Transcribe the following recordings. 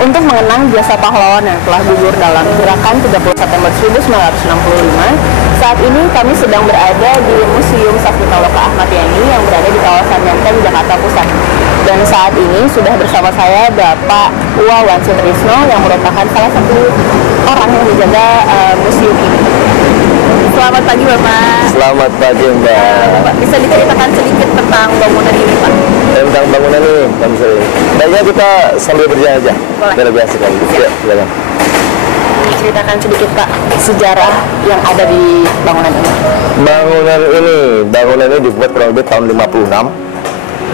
Untuk mengenang jasa pahlawan yang telah gugur dalam gerakan 30 September 1965, saat ini kami sedang berada di Museum Sasmitaloka Ahmad Yani yang berada di kawasan Menteng, Jakarta Pusat. Dan saat ini sudah bersama saya Bapak Wawan Sutrisno yang merupakan salah satu orang yang menjaga museum ini. Selamat pagi Bapak. Selamat pagi Mbak. Bapak bisa diceritakan sedikit tentang bangunan ini Pak? Tentang bangunan ini, baiknya kita sambil berjalan aja. Boleh. Biasa kan. Ya, silakan. Ceritakan sedikit Pak sejarah yang ada di bangunan ini. Bangunan ini dibuat kurang lebih tahun 56.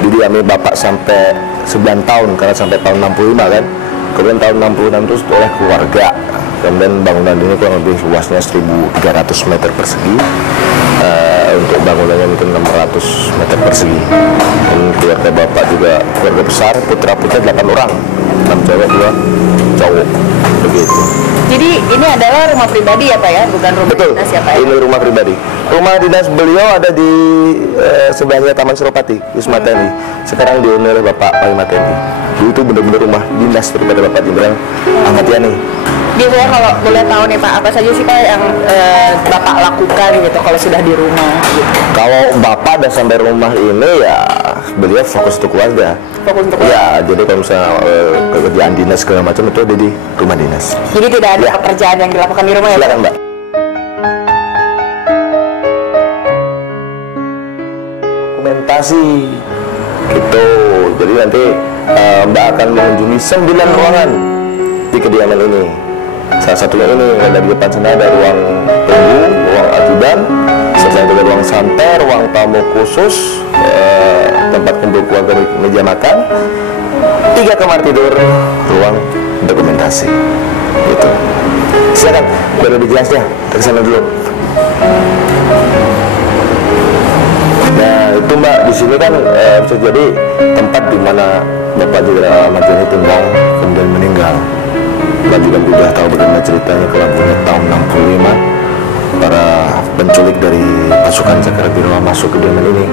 Didiami Bapak sampai 9 tahun karena sampai tahun 65 kan. Kemudian tahun 66 itu oleh keluarga. Kemudian bangunan ini kurang lebih luasnya 1.300 meter persegi. Untuk bangunannya mungkin 600 meter persegi. Dan keluarga Bapak juga keluarga besar, putra-putri 8 orang, 6 cewek 2 cowok, begitu. Jadi ini adalah rumah pribadi ya Pak ya, bukan rumah Betul, dinas ya Pak ya? Ini rumah pribadi. Rumah dinas beliau ada di sebelahnya Taman Suropati, Wisma TNI. Sekarang dihuni oleh Bapak Panglima TNI. Itu benar-benar rumah dinas daripada Bapak Jenderal Ahmad Yani. Biasanya kalau boleh tahu nih Pak, apa saja sih Pak yang Bapak lakukan gitu kalau sudah di rumah gitu? Kalau Bapak udah sampai rumah ini ya beliau fokus untuk keluarga. Fokus untuk Ya, jadi kalau misalnya kerjaan dinas segala macam itu ada di rumah dinas. Jadi tidak ada Ya. pekerjaan yang dilakukan di rumah ya Pak? Silakan Mbak. Dokumentasi gitu. Jadi nanti Mbak akan mengunjungi 9 ruangan di kediaman ini. Salah satunya ini ada di depan sana ada ruang tunggu, ruang ajudan, serta ada ruang santai, ruang tamu khusus, tempat kumpul keluarga, meja makan, 3 kamar tidur, ruang dokumentasi. Gitu. Silakan, biar lebih jelasnya ke sana dulu. Nah itu Mbak, di sini kan bisa jadi tempat di mana Bapak Jenderal Ahmad Yani tinggal kemudian meninggal. Mbak juga sudah tahu bagaimana ceritanya kalau tahun 65 para penculik dari pasukan Cakra Biroa masuk ke kediaman ini.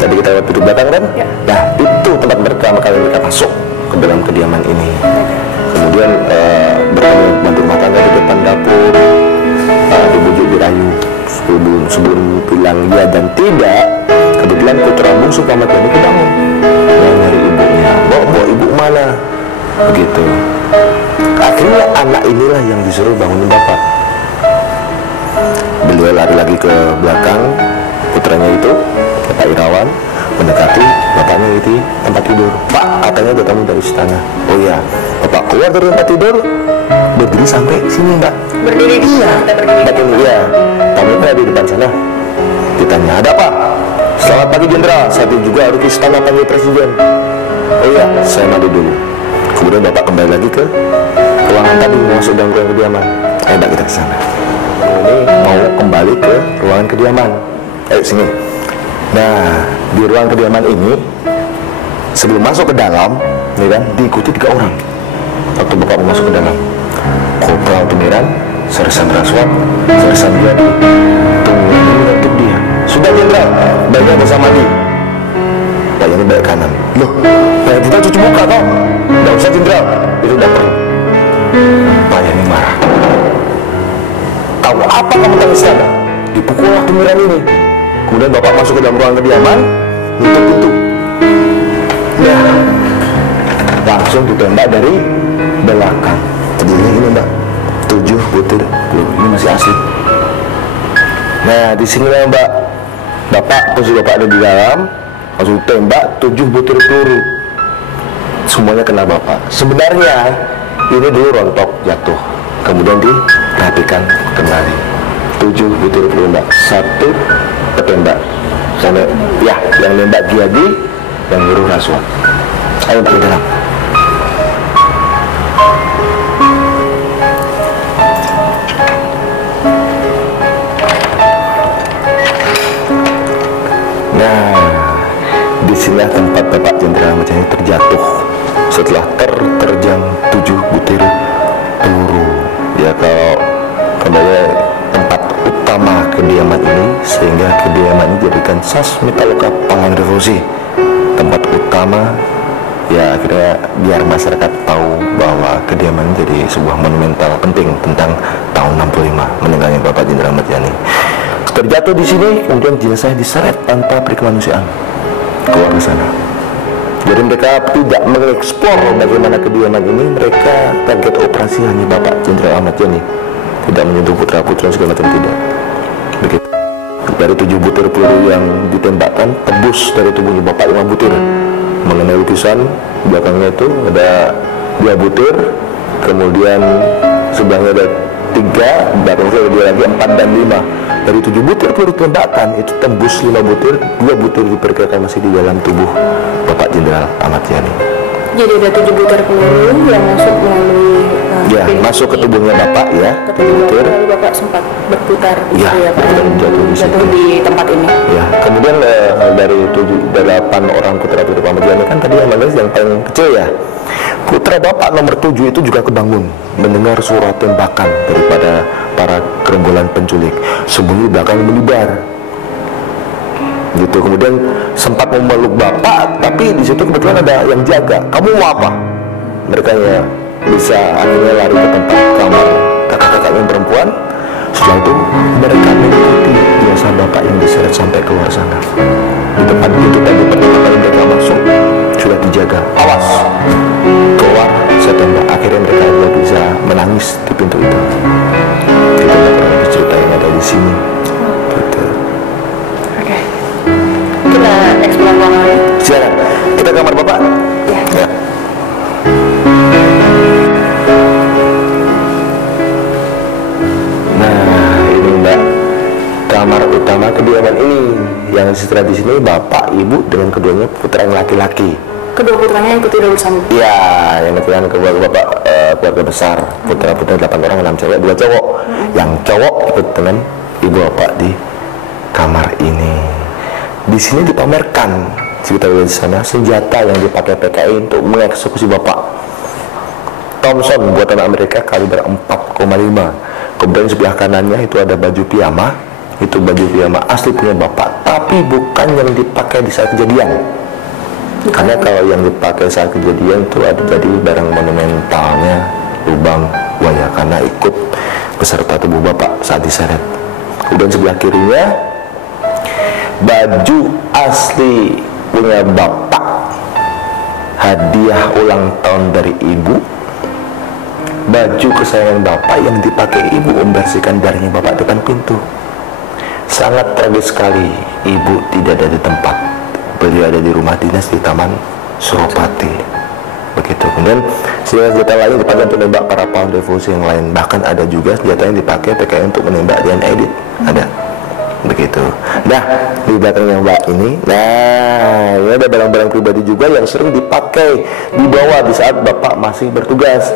Tadi kita lihat pintu belakang kan? Ya. Nah itu tempat pertama kali mereka masuk ke dalam kediaman ini. Kemudian bertemu bantu rumah tangga di depan dapur, dibujuk dirayu sebelum bilang ya dan tidak. Kebetulan putra bungsu Ahmad Yani kebangun yang nyari ibunya, bawa ibu mana begitu. Akhirnya anak inilah yang disuruh bangunin Bapak. Beliau lari lagi ke belakang, putranya itu Bapak Irawan mendekati bapaknya di tempat tidur. Pak, katanya ada tamu dari istana. Oh iya, Bapak keluar dari tempat tidur, berdiri sampai sini Mbak. Berdiri di sana, kita berdiri. Tapi iya, tamu itu ada di depan sana. Ditanya, ada apa? Selamat pagi Jenderal, saya juga harus ke istana panggil Presiden. Oh iya, saya mandi dulu. Kemudian Bapak kembali lagi ke ruangan tadi, masuk dalam ruang kediaman. Ayo Mbak, kita ke sana. Ini mau kembali ke ruangan kediaman. Ayo sini. Nah, di ruang kediaman ini sebelum masuk ke dalam, nih kan, diikuti 3 orang. Waktu Bapak mau masuk ke dalam, Kopral Tumiran, Sersan Raswat, Sersan Yani. Tunggu dulu untuk dia. Sudah Jenderal, baiknya bersama di. Pak Yani balik kanan. Loh, Pak kita cuci muka kok. Nggak usah Jenderal, itu udah perlu. Pak Yani marah. Tahu apa kamu tadi sana? Dipukul Tumiran ini. Kemudian Bapak masuk ke dalam ruang kediaman, nutup pintu. Nah, langsung ditembak dari belakang. Terjadinya ini mbak, 7 butir peluru. Ini masih asli. Nah di sini mbak, posisi bapak ada di dalam, langsung tembak 7 butir peluru. Semuanya kena bapak. Sebenarnya ini dulu rontok jatuh, kemudian dirapikan kembali. 7 butir peluru mbak, 1 ketembak. Karena ya yang nembak Giadi, yang nyuruh Raswan. Ayo mbak ke dalam. Nah, disinilah tempat Bapak Jenderal Ahmad Yani terjatuh setelah terjang 7 butir peluru. Ya kalau kembali tempat utama kediaman ini, sehingga kediaman ini dijadikan Sas Mitaloka Pahlawan Revolusi. Tempat utama, ya akhirnya biar masyarakat tahu bahwa kediaman ini jadi sebuah monumental penting tentang tahun 65 meninggalnya Bapak Jenderal Ahmad Yani. Terjatuh di sini, kemudian jenazahnya diseret tanpa perikemanusiaan keluar ke sana. Jadi mereka tidak mengeksplor bagaimana kediaman ini. Mereka target operasi hanya Bapak Jenderal Ahmad Yani, tidak menyentuh putra-putra segala macam, tidak. Begitu. Dari 7 butir peluru yang ditembakkan, tembus dari tubuhnya Bapak 5 butir mengenai lukisan. Belakangnya itu ada 2 butir, kemudian sebelahnya ada 3, belakangnya ada 2 lagi, 4 dan 5. Dari 7 butir peluru tembakan itu tembus 5 butir, 2 butir diperkirakan masih di dalam tubuh Bapak Jenderal Ahmad Yani. Jadi ada 7 butir peluru yang masuk melalui ya, masuk ke tubuhnya Bapak ya. Ke tubuh Bapak, lalu Bapak sempat berputar ya, ya Pak, jatuh di tempat ini. Ya, kemudian dari 8 orang putra-putri Ahmad Yani kan tadi yang paling kecil ya. Putra Bapak nomor 7 itu juga kebangun mendengar suara tembakan daripada para gerombolan penculik. Sembunyi belakang menyebar. Gitu. Kemudian sempat memeluk Bapak, tapi di situ kebetulan ada yang jaga. Kamu mau apa? Mereka ya bisa akhirnya lari ke tempat kamar kakak-kakaknya perempuan. Setelah itu mereka mengikuti jasa Bapak yang diseret sampai keluar sana. Di tempat itu tadi pertama kali mereka masuk sudah dijaga. Awas, keluar saya tembak. Akhirnya mereka juga bisa menangis di pintu itu. Kita akan cerita yang ada di sini. Gitu. Oke. Kita eksplor lagi. Silakan. Kita kamar Bapak. Ya. Nah, ini Mbak, kamar utama kediaman ini. Yang setelah di sini Bapak, Ibu dengan keduanya putra yang laki-laki. Kedua putranya ikut tidur bersama. Iya, yang kebetulan keluarga Bapak keluarga besar, putra-putri 8 orang, 6 cewek, 2 cowok. Yang cowok ikut dengan Ibu Bapak di kamar ini. Di sini dipamerkan, kita lihat di sana, senjata yang dipakai PKI untuk mengeksekusi Bapak. Thompson buatan Amerika kaliber 4,5. Kemudian sebelah kanannya itu ada baju piyama. Itu baju piyama asli punya Bapak, tapi bukan yang dipakai di saat kejadian. Karena kalau yang dipakai saat kejadian itu ada jadi barang monumentalnya lubang buaya karena ikut beserta tubuh Bapak saat diseret. Kemudian sebelah kirinya baju asli punya Bapak, hadiah ulang tahun dari Ibu, baju kesayangan Bapak yang dipakai Ibu membersihkan darahnya Bapak depan pintu. Sangat tragis sekali, Ibu tidak ada di tempat. Beliau ada di rumah dinas di Taman Suropati. Begitu. Kemudian senjata lain dipakai untuk menembak para pahlawan revolusi yang lain. Bahkan ada juga senjata yang dipakai PKI untuk menembak Dian Aidit. Ada. Begitu. Nah, di belakangnya Mbak ini, nah ini ada barang-barang pribadi juga yang sering dipakai dibawa di saat Bapak masih bertugas.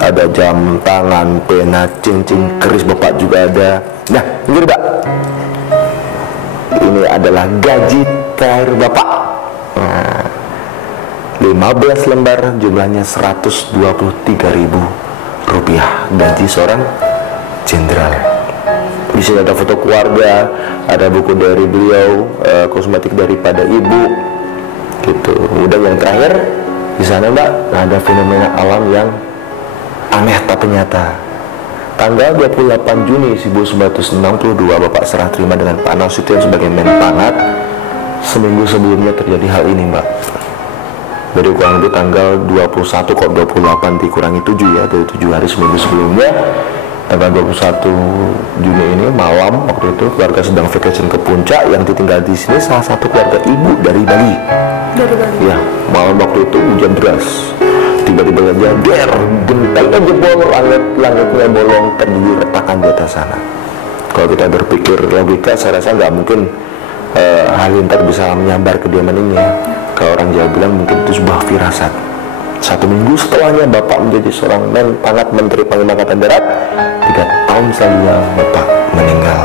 Ada jam tangan, pena, cincin, keris Bapak juga ada. Nah, ini Mbak, ini adalah gaji terakhir Bapak. Nah, 15 lembar, jumlahnya 123.000 rupiah, gaji seorang jenderal. Di sini ada foto keluarga, ada buku dari beliau, kosmetik daripada Ibu, gitu. Kemudian yang terakhir di sana Mbak, ada fenomena alam yang aneh tapi nyata. Tanggal 28 Juni 1962 Bapak serah terima dengan Pak Nasution sebagai Menpangat. Seminggu sebelumnya terjadi hal ini Mbak. Jadi kurang lebih tanggal 21 kok 28 dikurangi 7 ya, dari 7 hari seminggu sebelumnya. Tanggal 21 Juni ini malam, waktu itu keluarga sedang vacation ke puncak, yang ditinggal di sini salah satu keluarga ibu dari Bali. Dari Bali. Ya, malam waktu itu hujan deras. Tiba-tiba aja gentengnya jebol, langitnya bolong, terjadi retakan di atas sana. Kalau kita berpikir logika, saya rasa nggak mungkin Halilintar bisa menyambar kediaman ini ya. Kalau orang Jawa bilang mungkin itu sebuah firasat. 1 minggu setelahnya Bapak menjadi seorang Menpangat Menteri Panglima Angkatan Darat. 3 tahun selanjutnya Bapak meninggal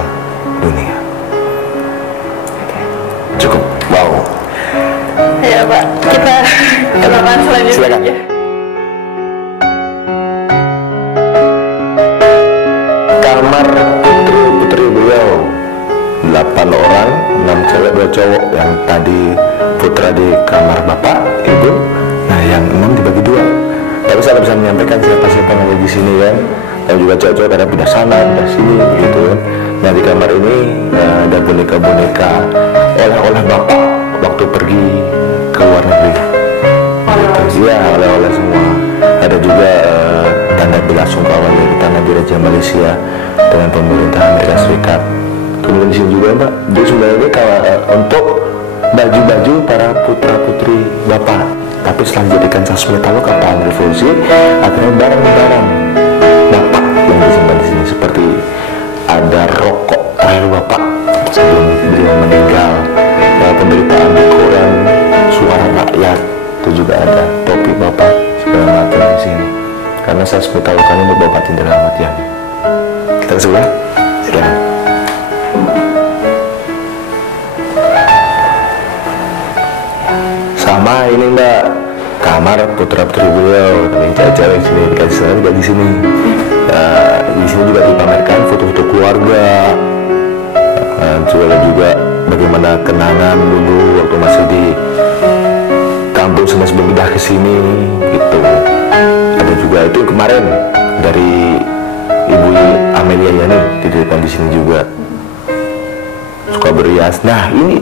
dunia. Cukup, wow. Ya Pak, kita kenalan selanjutnya. Silakan. Kamar putri beliau 8 orang, 6 cewek 2 cowok. Yang tadi putra di kamar bapak, ibu. Nah yang 6 dibagi 2. Tapi saya bisa menyampaikan siapa-siapa yang ada di sini kan. Dan juga cowok-cowok pada pindah sana, pindah sini gitu kan. Nah di kamar ini ada boneka-boneka oleh-oleh bapak waktu pergi ke luar negeri. Iya, oleh-oleh semua. Ada juga tanda bela sungkawa dari tanah Raja Malaysia dengan pemerintah Amerika Serikat. Kemudian di sini juga Mbak, dia sebenarnya kalau untuk baju-baju para putra-putri bapak. Tapi setelah dijadikan sasmitaloka pahlawan revolusi, akhirnya barang-barang bapak yang disimpan di sini, seperti ada rokok terakhir bapak sebelum beliau meninggal, pemberitaan di koran Suara Rakyat, itu juga ada topi bapak segala macam di sini. Karena sasmitaloka untuk Bapak Jenderal Ahmad Yani. Kita ke sebelah, silakan. Sama ini Mbak, kamar putra putri beliau, yang cewek-cewek sini dikasih sana juga di sini. Di sini juga dipamerkan foto-foto keluarga, juga bagaimana kenangan dulu waktu masih di kampung sama sebelum pindah ke sini gitu. Ada juga itu kemarin dari Ibu Amelia Yani didirikan di sini juga. Suka berias. Nah ini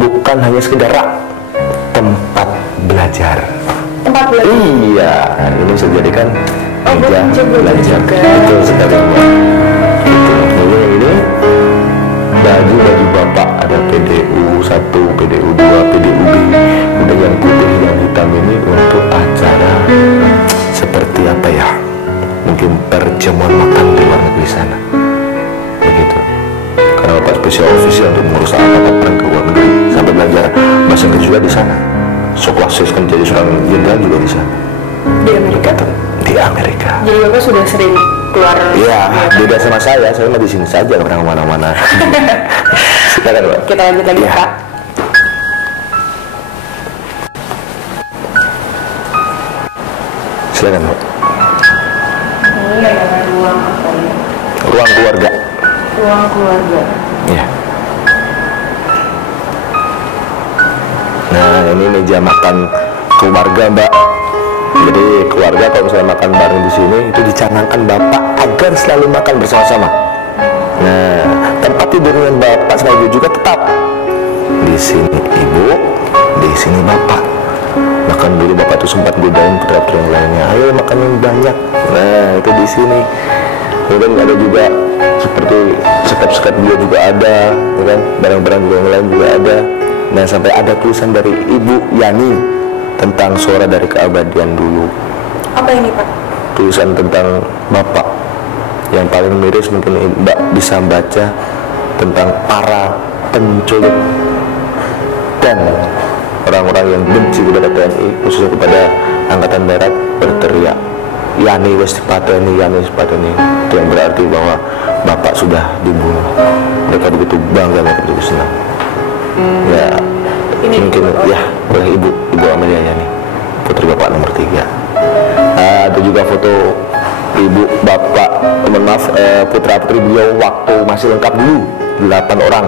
bukan hanya sekedar tempat belajar. Tempat belajar? Iya, ini bisa dijadikan meja belajar. Betul sekali Mbak. Kemudian ini baju bapak, ada PDU 1, PDU 2, PDUB. Udah yang putih yang hitam ini untuk acara seperti apa ya? Mungkin perjamuan makan di luar negeri sana. Begitu. Karena bapak spesial ofisial untuk mengurus apa perang ke luar negeri, sampai belajar bahasa Inggris juga di sana. Sokwasis kan jadi seorang jenderal juga di sana. Di Amerika? Di Amerika. Jadi bapak sudah sering keluar? Iya, beda sama saya mah di sini saja, nggak pernah kemana-mana. Silakan Pak. Kita lanjut lagi ya. Pak. Silakan Pak. Ini adalah ruang apa ya? Ruang keluarga. Ruang keluarga. Iya. Nah ini meja makan keluarga Mbak. Jadi keluarga kalau misalnya makan bareng di sini itu dicanangkan bapak agar selalu makan bersama-sama. Nah tempat tidurnya bapak sama ibu juga tetap di sini ibu, di sini bapak. Makan dulu bapak tuh sempat godain putra-putri yang lainnya, ayo makan yang banyak. Nah itu di sini. Kemudian ada juga seperti sekap-sekap dia juga ada, ya kan? Barang-barang juga yang lain juga ada. Nah sampai ada tulisan dari Ibu Yani tentang suara dari keabadian dulu. Apa ini Pak? Tulisan tentang bapak. Yang paling miris mungkin Mbak bisa baca tentang para penculik dan orang-orang yang benci kepada TNI, khususnya kepada Angkatan Darat, berteriak Yani wis dipateni, Yani wis dipateni. Itu yang berarti bahwa bapak sudah dibunuh. Mereka begitu bangga, mereka begitu senang. Ya ini mungkin ya oleh Ibu Amelia Yani, putri bapak nomor 3. Ada juga foto ibu bapak, putra putri beliau waktu masih lengkap dulu 8 orang.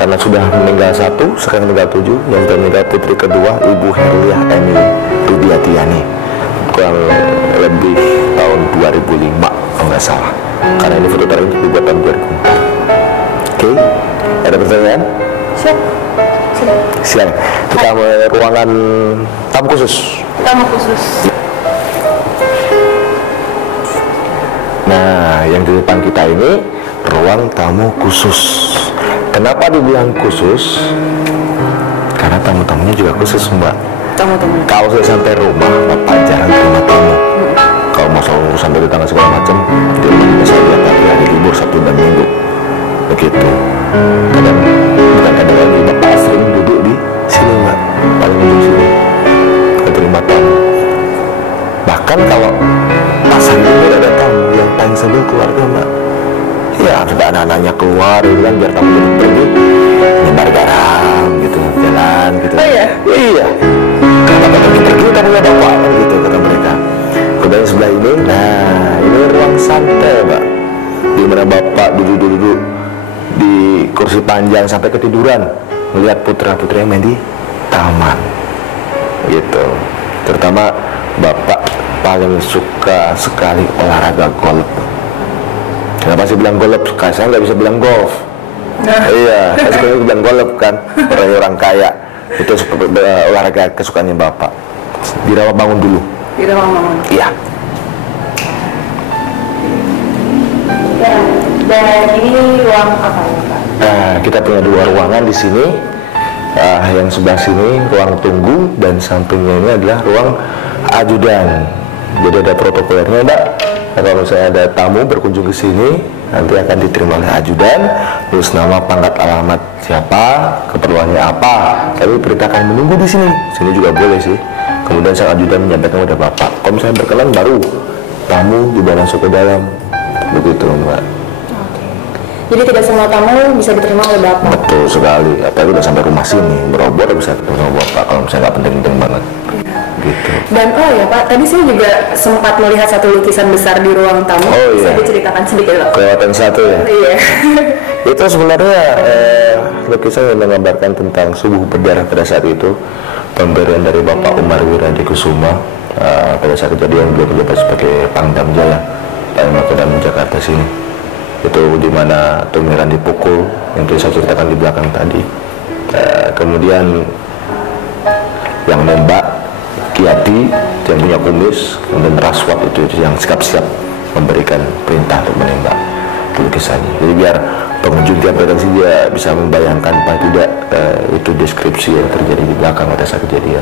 Karena sudah meninggal 1, sekarang meninggal 7. Yang sudah meninggal putri kedua Ibu Herliah Emily Rudiati Yani, kurang lebih tahun 2005 kalau nggak salah. Karena ini foto terakhir dibuat tahun 2004. Oke, ada pertanyaan? Siap. Siang. Kita mulai ruangan tamu khusus. Tamu khusus. Nah, yang di depan kita ini ruang tamu khusus. Kenapa dibilang khusus? Karena tamu-tamunya juga khusus, Mbak. Tamu-tamu. Kalau saya sampai rumah, Bapak jarang terima tamu. Kalau mau selalu sampai di tangga segala macam, di rumah kita saya lihat lagi hari libur Sabtu dan Minggu. Begitu. Kadang bukan kadang lagi Bapak sering duduk di sini, Mbak. Paling ujung sini. Terima tamu. Bahkan kalau pas hari libur ada tamu yang paling sebel keluarga, Mbak. Ya, sudah anak-anaknya keluar, gitu kan, biar tamu jadi pergi, nyebar garam, gitu, jalan, gitu. Oh iya? Iya. Kata pergi tamunya Bapak, gitu kata mereka. Kemudian sebelah ini, nah ini ruang santai, Mbak. Di mana Bapak duduk di kursi panjang sampai ketiduran, melihat putra-putri yang main di taman, gitu. Terutama Bapak paling suka sekali olahraga golf. Kenapa sih bilang golf? Saya nggak bisa bilang golf. Iya, saya suka bilang golf kan. Orang kaya itu olahraga kesukaannya Bapak. Di Rawamangun dulu. Di Rawamangun. Iya. Ya, dan ini ruang apa ya, Pak? Nah, kita punya dua ruangan di sini. Yang sebelah sini ruang tunggu dan sampingnya ini adalah ruang ajudan. Jadi ada protokolernya, Mbak. Nah, kalau misalnya ada tamu berkunjung ke sini, nanti akan diterima oleh ajudan, terus nama, pangkat, alamat siapa, keperluannya apa. Tapi perintahkan menunggu di sini. Sini juga boleh sih. Kemudian sang ajudan menyampaikan kepada Bapak. Kalau misalnya berkenan baru tamu dibawa masuk ke dalam. Begitu, Mbak. Jadi tidak semua tamu bisa diterima oleh Bapak. Betul sekali. Apalagi udah sampai rumah sini, berobat bisa ketemu sama Bapak. Kalau misalnya nggak penting-penting banget. Gitu. Dan oh ya Pak, tadi saya juga sempat melihat satu lukisan besar di ruang tamu. Oh, bisa iya. diceritakan sedikit, Pak? Kelewatan satu ya. Iya. Itu sebenarnya lukisan yang menggambarkan tentang subuh berdarah pada saat itu, pemberian dari Bapak Umar Wiradikusuma pada saat kejadian beliau menjabat sebagai Pangdam Jaya Panglima Kodam Jakarta sini. Itu di mana Tumiran dipukul yang saya ceritakan di belakang tadi. Kemudian yang nembak Kiati yang punya kumis, kemudian Raswat itu yang siap-siap memberikan perintah untuk menembak. Lukisannya. Jadi biar pengunjung tiap redaksi dia bisa membayangkan apa tidak itu deskripsi yang terjadi di belakang pada saat kejadian.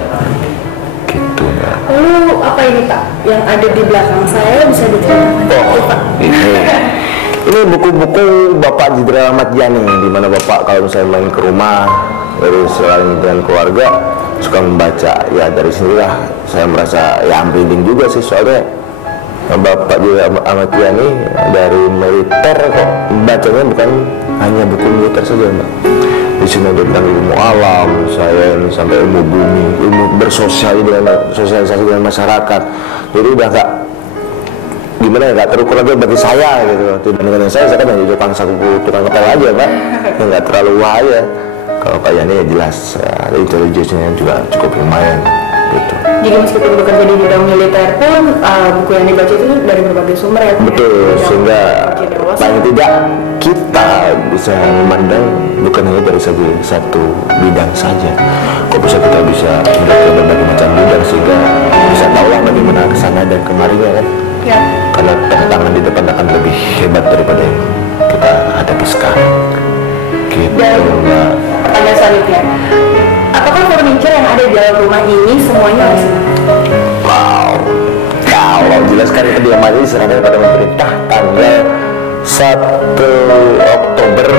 Gitu, Mbak. Lalu apa ini Pak? Yang ada di belakang saya bisa diceritakan? Oh, Pak. Ini buku-buku Bapak Jenderal Ahmad Yani, di mana Bapak kalau misalnya main ke rumah dari selain dengan keluarga suka membaca. Ya dari sinilah saya merasa ya merinding juga sih, soalnya Bapak Jenderal Ahmad Yani dari militer kok bacanya bukan hanya buku militer saja, Mbak. Di sini ada tentang ilmu alam, sains, sampai ilmu bumi, ilmu bersosialisasi dengan masyarakat. Jadi udah nggak gimana ya, nggak terukur lagi bagi saya gitu. Dibandingkan saya kan hanya tukang saku, tukang ngepel aja, Pak. Nggak terlalu bahaya. Kalau Pak Yani ya jelas, intelijensinya juga cukup lumayan gitu. Jadi meskipun bekerja di bidang militer pun buku yang dibaca itu dari berbagai sumber ya. Betul, sehingga paling tidak kita bisa memandang bukan hanya dari satu bidang saja. Kok kita bisa melihat berbagai macam bidang sehingga bisa tahulah bagaimana kesana dan kemarinya kan. Ya. Karena tantangan di depan akan lebih hebat daripada yang kita hadapi sekarang. Gitu. Dan pertanyaan selanjutnya, apakah furniture yang ada di dalam rumah ini semuanya asli? Wow. Kalau jelaskan kediaman ini diserahkan pada pemerintah tanggal 1 Oktober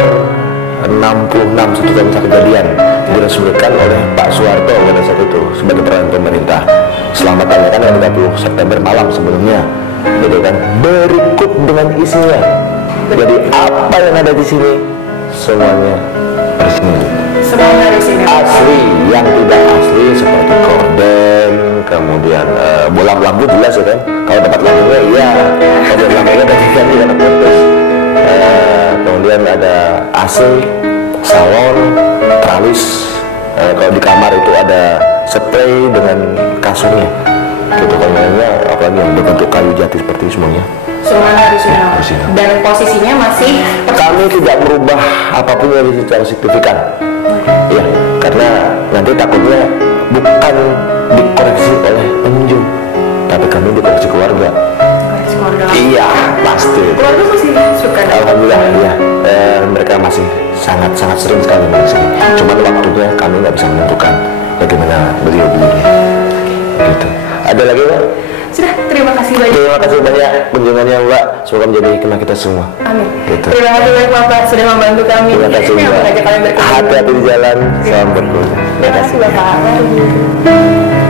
66 satu tahun pasca kejadian, diresmikan oleh Pak Soeharto pada saat itu sebagai perdana pemerintah. Selamat tanyakan yang 30 September malam sebelumnya, gitu kan. Berikut dengan isinya. Jadi apa yang ada di sini semuanya resmi. Semuanya di sini. Asli, yang tidak asli seperti korden, kemudian bola lampu jelas ya kan. Kalau tempat lampunya iya, kalau lampunya ada diganti karena putus. Kemudian ada AC, salon, tralis. Kalau di kamar itu ada spray dengan kasurnya. Gitu kan, apalagi yang berbentuk kayu jati seperti itu semuanya. Semuanya orisinal. Dan posisinya masih kami tidak merubah apapun dari secara signifikan. Iya. Karena nanti takutnya bukan dikoreksi oleh pengunjung, tapi kami dikoreksi keluarga. Iya, pasti. Keluarga masih suka? Alhamdulillah, iya. Mereka masih sangat sering sekali di sini. Cuman waktunya kami nggak bisa menentukan bagaimana beliau-beliaunya. Gitu. Ada lagi Mbak? Sudah, terima kasih banyak. Terima kasih banyak kunjungannya Mbak. Semoga menjadi hikmah kita semua. Amin. Gitu. Terima kasih banyak Bapak sudah membantu kami. Terima kasih Mbak. Mengajak kami berkunjung. Hati-hati di jalan. Salam berkunjung. Terima kasih Bapak. Mari.